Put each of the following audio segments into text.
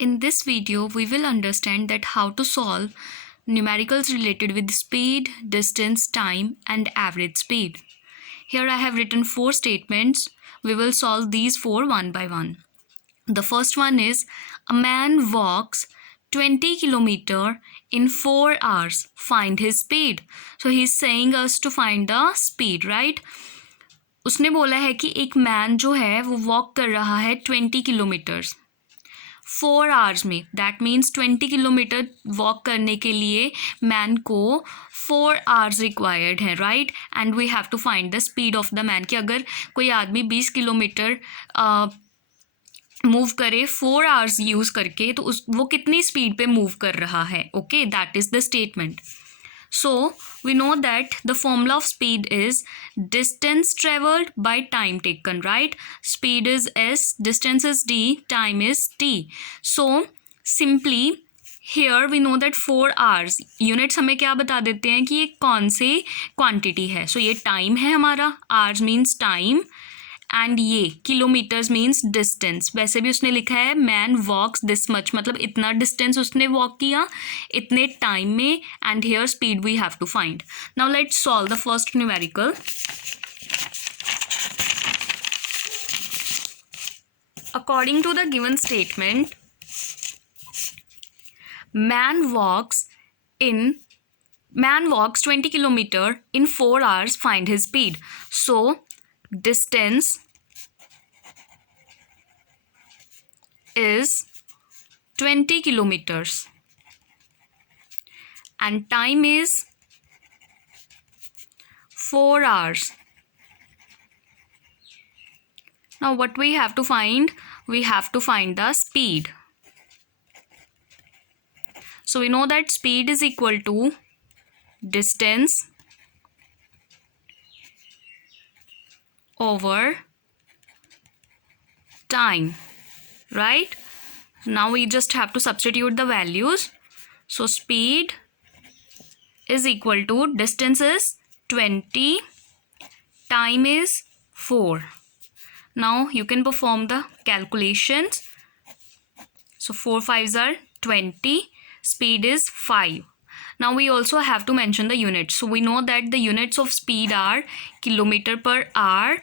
In this video, we will understand that how to solve numericals related with speed, distance, time and average speed. Here I have written 4 statements. We will solve these 4 one by one. The first one is a man walks 20 kilometer in 4 hours. Find his speed. So he is saying us to find the speed, right? उसने बोला है कि एक मैन जो है वो वॉक कर रहा है 20 किलोमीटर्स 4 आवर्स में. दैट मीन्स 20 किलोमीटर वॉक करने के लिए मैन को 4 आवर्स रिक्वायर्ड है, right. And we have to find the speed of the man कि अगर कोई आदमी 20 किलोमीटर मूव करे 4 आवर्स यूज़ करके तो वो कितनी स्पीड पे मूव कर रहा है. Okay, that is the statement. So we know that the formula of speed is distance traveled by time taken, right? Speed is s, distance is d, time is t. So simply here we know that 4 hours units हमें क्या बता देते हैं कि ये कौन से क्वांटिटी है. So ये टाइम है हमारा, hours means टाइम एंड ये किलोमीटर्स मीन्स डिस्टेंस. वैसे भी उसने लिखा है मैन वॉक्स दिस मच, मतलब इतना डिस्टेंस उसने वॉक किया इतने टाइम में. And here speed we have to find. Now let's solve the first numerical. According to the given statement, man walks 20 kilometer in 4 hours. Find his speed. So distance is 20 kilometers and time is 4 hours. Now what we have to find? We have to find the speed. So we know that speed is equal to distance over time, right? Now we just have to substitute the values. So speed is equal to distance is 20, time is 4. Now you can perform the calculations. So 4 5s are 20, speed is 5. Now we also have to mention the units. So we know that the units of speed are kilometer per hour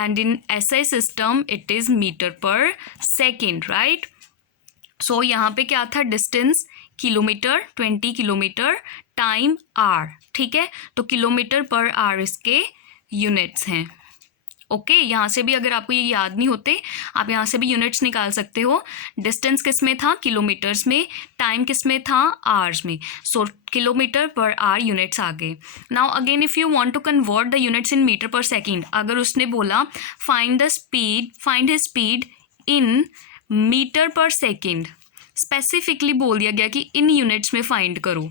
and in SI system it is meter per second, right? So यहाँ पे क्या था? Distance kilometre, 20 kilometre, time are. ठीक है, तो kilometre per our इसके यूनिट्स हैं. ओके, यहाँ से भी अगर आपको ये याद नहीं होते आप यहाँ से भी यूनिट्स निकाल सकते हो. डिस्टेंस किस में था? किलोमीटर्स में. टाइम किस में था? आवर्स में. So kilometre per hour units आ गए. Now again if you want to convert the units in metre per second, अगर उसने बोला find his speed in metre per second, specifically बोल दिया गया कि इन यूनिट्स में फाइंड करो.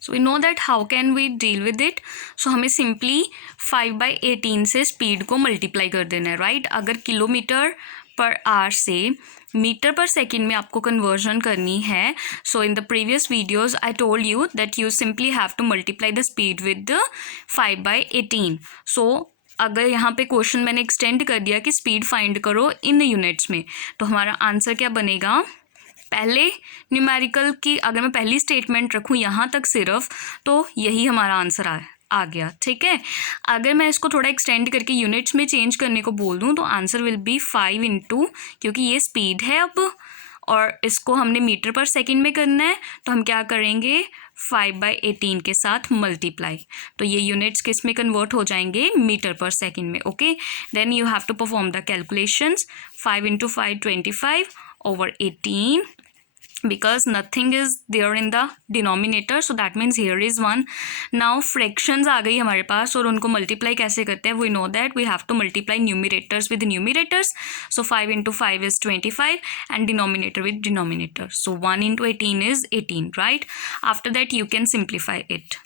So we know that how can we deal with it. So हमें सिंपली 5/18 से स्पीड को मल्टीप्लाई कर देना है, राइट. अगर किलोमीटर पर आवर से मीटर पर सेकेंड में आपको कन्वर्जन करनी है, so in the previous videos I told you that you simply have to multiply the speed with 5/18. So अगर यहाँ पे क्वेश्चन मैंने एक्सटेंड कर दिया कि स्पीड फाइंड करो इन यूनिट्स में, तो हमारा आंसर क्या बनेगा? पहले न्यूमेरिकल की अगर मैं पहली स्टेटमेंट रखूँ यहाँ तक सिर्फ, तो यही हमारा आंसर आ गया. ठीक है, अगर मैं इसको थोड़ा एक्सटेंड करके यूनिट्स में चेंज करने को बोल दूँ तो आंसर विल बी 5 इंटू, क्योंकि ये स्पीड है अब और इसको हमने मीटर पर सेकंड में करना है, तो हम क्या करेंगे? 5/18 के साथ मल्टीप्लाई. तो ये यूनिट्स किस में कन्वर्ट हो जाएंगे? मीटर पर सेकंड में. Okay, then you have to perform the calculations. 5 into 5 25 over 18, because nothing is there in the denominator, so that means here is 1. now fractions आ गई हमारे पास और उनको मल्टीप्लाई कैसे करते हैं? we know that we have to multiply numerators with numerators. so 5 into 5 is 25 and denominator with denominator. so 1 into 18 is 18, right? after that you can simplify it.